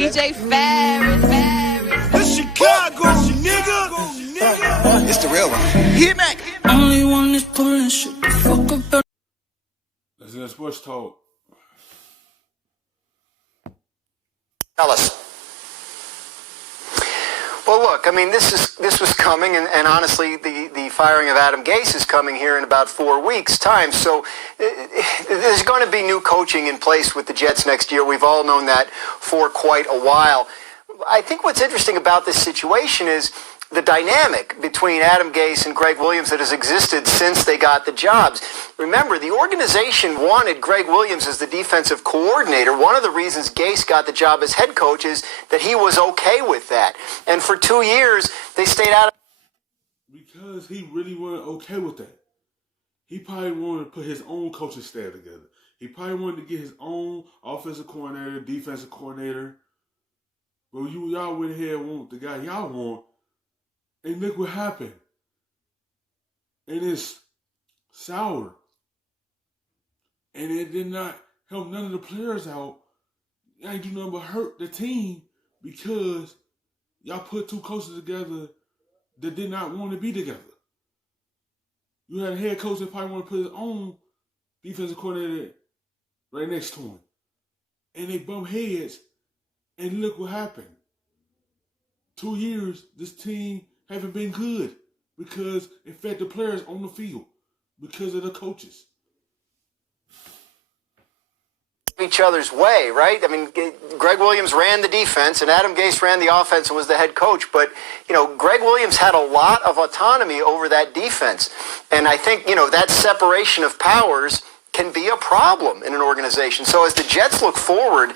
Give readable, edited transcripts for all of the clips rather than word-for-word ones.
DJ Ferris. The Chicago, nigga. It's the real one. Hit me. Only one is pulling shit the fuck up. That's in sports talk. Tell us. Well, look, I mean, this was coming, and honestly, the firing of Adam Gase is coming here in about 4 weeks' time. So there's going to be new coaching in place with the Jets next year. We've all known that for quite a while. I think what's interesting about this situation is the dynamic between Adam Gase and Gregg Williams that has existed since they got the jobs. Remember, the organization wanted Gregg Williams as the defensive coordinator. One of the reasons Gase got the job as head coach is that he was okay with that. And for 2 years, they stayed out of... Because he really wasn't okay with that. He probably wanted to put his own coaching staff together. He probably wanted to get his own offensive coordinator, defensive coordinator. But y'all went ahead and want the guy y'all want. And look what happened. And it's sour. And it did not help none of the players out. It ain't do nothing but hurt the team because y'all put two coaches together that did not want to be together. You had a head coach that probably want to put his own defensive coordinator right next to him. And they bump heads. And look what happened. 2 years, this team haven't been good because it fed the players on the field because of the coaches. Each other's way, right? I mean, Gregg Williams ran the defense and Adam Gase ran the offense and was the head coach. But, Gregg Williams had a lot of autonomy over that defense. And I think, that separation of powers can be a problem in an organization. So as the Jets look forward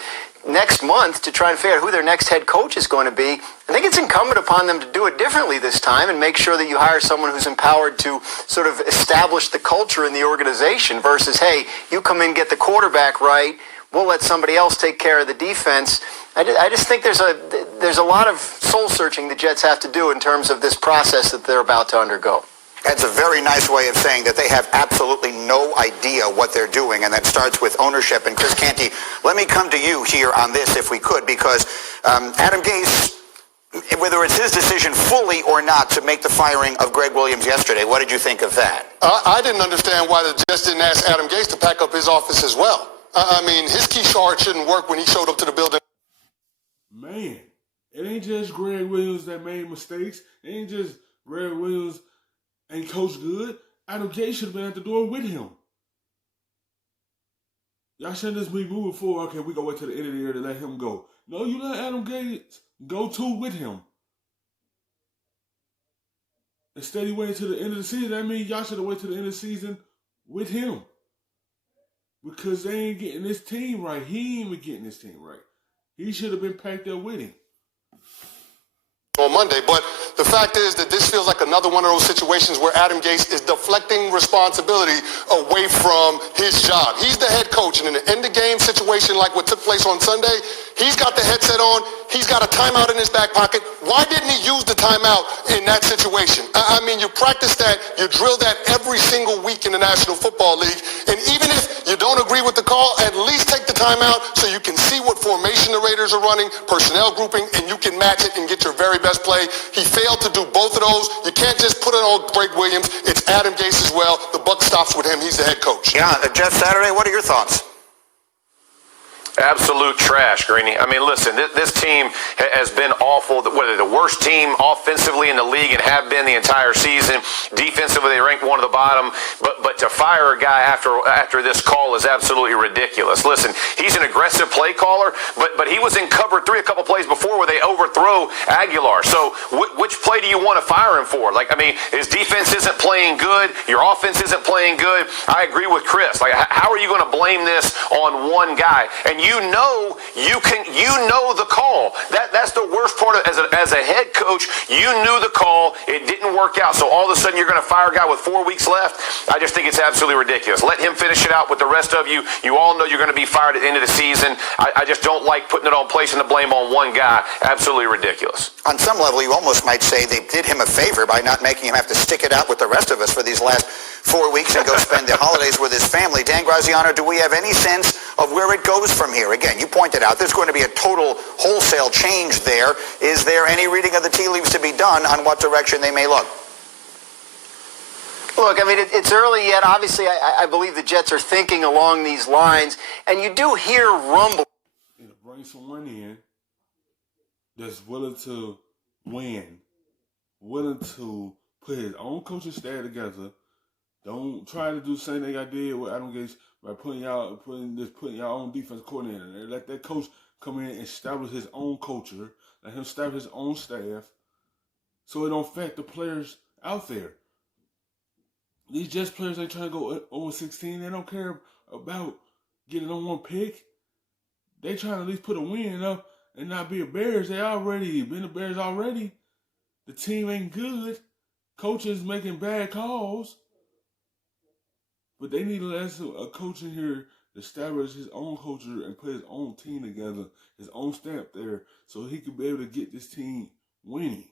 next month to try and figure out who their next head coach is going to be, I think it's incumbent upon them to do it differently this time and make sure that you hire someone who's empowered to sort of establish the culture in the organization versus, hey, you come in, get the quarterback right, we'll let somebody else take care of the defense. I just think there's a lot of soul searching the Jets have to do in terms of this process that they're about to undergo. That's a very nice way of saying that they have absolutely no idea what they're doing, and that starts with ownership. And Chris Canty, let me come to you here on this if we could, because Adam Gase, whether it's his decision fully or not to make the firing of Gregg Williams yesterday, what did you think of that? I didn't understand why the Jets didn't ask Adam Gase to pack up his office as well. I mean, his key card shouldn't work when he showed up to the building. Man, it ain't just Gregg Williams that made mistakes. It ain't just Gregg Williams ain't coached good. Adam Gase should have been at the door with him. Y'all shouldn't just be moving forward. Okay, we go wait till the end of the year to let him go. No, you let Adam Gase go too with him. Instead, he waited till the end of the season. That means y'all should have waited till the end of the season with him. Because they ain't getting this team right. He ain't even getting this team right. He should have been packed up with him on Monday, but the fact is that this feels like another one of those situations where Adam Gase is deflecting responsibility away from his job. He's the head coach, and in an end-of-game situation like what took place on Sunday, he's got the headset on, he's got a timeout in his back pocket. Why didn't he use the timeout in that situation? I mean, you practice that, you drill that every single week in the National Football League, and even if you don't agree with the call, at least take the timeout so you can see what formation the Raiders are running, personnel grouping, and you can match it and get your very best play. He failed to do both of those. You can't just put it on Gregg Williams. It's Adam Gase as well. The buck stops with him. He's the head coach. Yeah, Jeff Saturday, what are your thoughts? Absolute trash, Greeny. I mean, listen, this team has been awful. Whether the worst team offensively in the league and have been the entire season. Defensively, they ranked one of the bottom. But to fire a guy after this call is absolutely ridiculous. Listen, he's an aggressive play caller, but he was in cover 3 a couple plays before where they overthrow Aguilar. So which play do you want to fire him for? Like, I mean, his defense isn't playing good. Your offense isn't playing good. I agree with Chris. Like, how are you going to blame this on one guy? And you know the call. That's the worst part of, as a head coach. coach. You knew the call. It didn't work out. So all of a sudden you're going to fire a guy with 4 weeks left? I just think it's absolutely ridiculous. Let him finish it out with the rest of you. You all know you're going to be fired at the end of the season. I just don't like putting it on, placing the blame on one guy. Absolutely ridiculous. On some level, you almost might say they did him a favor by not making him have to stick it out with the rest of us for these last 4 weeks and go spend the holidays with his family. Dan Graziano, do we have any sense of where it goes from here? Again, you pointed out there's going to be a total wholesale change there. Is there any reading of the tea leaves to be done on what direction they may look? Look, I mean, it's early yet. Obviously, I believe the Jets are thinking along these lines, and you do hear rumble. You know, bring someone in that's willing to win, willing to put his own coaching staff together. Don't try to do the same thing I did with Adam Gase by putting your own defense coordinator in there. Let that coach come in and establish his own culture. Let him establish his own staff so it don't affect the players out there. These Jets players ain't trying to go 0-16. They don't care about getting on one pick. They trying to at least put a win up and not be a Bears. They already been the Bears already. The team ain't good. Coaches making bad calls. But they need a coach in here to establish his own culture and put his own team together, his own stamp there, so he could be able to get this team winning.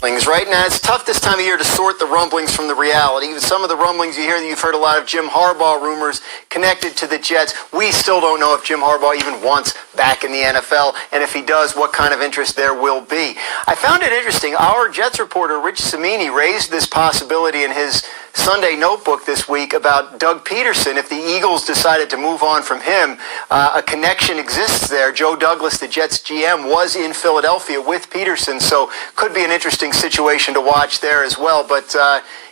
Right now, it's tough this time of year to sort the rumblings from the reality. Some of the rumblings you hear, that you've heard a lot of Jim Harbaugh rumors connected to the Jets. We still don't know if Jim Harbaugh even wants back in the NFL, and if he does, what kind of interest there will be. I found it interesting. Our Jets reporter, Rich Cimini, raised this possibility in his Sunday notebook this week about Doug Peterson. If the Eagles decided to move on from him, a connection exists there. Joe Douglas, the Jets GM, was in Philadelphia with Peterson, so could be an interesting situation to watch there as well. But,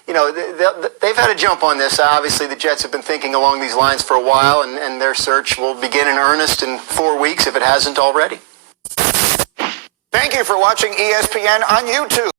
you know, they've had a jump on this. Obviously, the Jets have been thinking along these lines for a while, and their search will begin in earnest in 4 weeks if it hasn't already. Thank you for watching ESPN on YouTube.